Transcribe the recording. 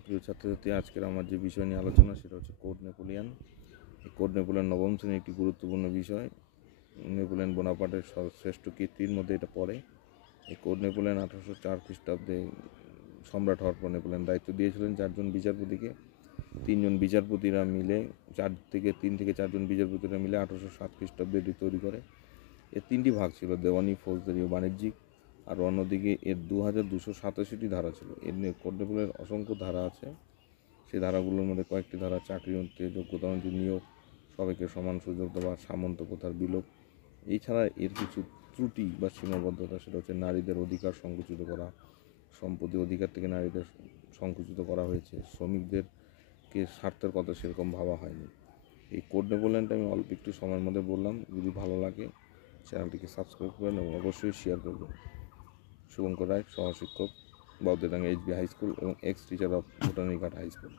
প্রিয় ছাত্রছাত্রী, আজকের আমার যে বিষয় নিয়ে আলোচনা সেটা হচ্ছে কোড নেপোলিয়ন। এই কোড নেপোলিয়ন নবম শ্রেণীর একটি গুরুত্বপূর্ণ বিষয়। নেপোলিয়ন বোনাপার্টের শ্রেষ্ঠ কীর্তির মধ্যে এটা পড়ে। এই কোড নেপোলিয়ন 1804 খ্রিস্টাব্দে সম্রাট হওয়ার পর নেপোলিয়ন দায়িত্ব দিয়েছিলেন 4 জন বিচারপতিকে। 3 জন বিচারপতিরা মিলে 3 থেকে 4 জন বিচারপতিরা মিলে 1807 খ্রিস্টাব্দে এটি তৈরি করে। এর 3টি ভাগ ছিল: দেওয়ানি, ফৌজদারি ও বাণিজ্যিক। আর অন্যদিকে এর 2287টি ধারা ছিল। এর কোড নেপোলিয়নের অসংখ্য ধারা আছে। সেই ধারাগুলোর মধ্যে কয়েকটি ধারা চাকরি অনুযায়ী, যোগ্যতা অনুযায়ী নিয়োগ, সবাইকে সমান সুযোগ দেওয়া, সামন্ত প্রথার বিলোপ। এছাড়া এর কিছু ত্রুটি বা সীমাবদ্ধতা, সেটা হচ্ছে নারীদের অধিকার সংকুচিত করা, সম্পত্তি অধিকার থেকে নারীদের সংকুচিত করা হয়েছে, শ্রমিকদেরকে স্বার্থের কথা সেরকম ভাবা হয়নি। এই কোড নেপোলিয়নটা আমি অল্প একটু সময়ের মধ্যে বললাম। যদি ভালো লাগে চ্যানেলটিকে সাবস্ক্রাইব করবেন এবং অবশ্যই শেয়ার করবেন। শুভঙ্কর রায়, সহশিক্ষক, বৌদ্ধডাঙ্গা HB হাই স্কুল এবং ex teacher of botanical high school.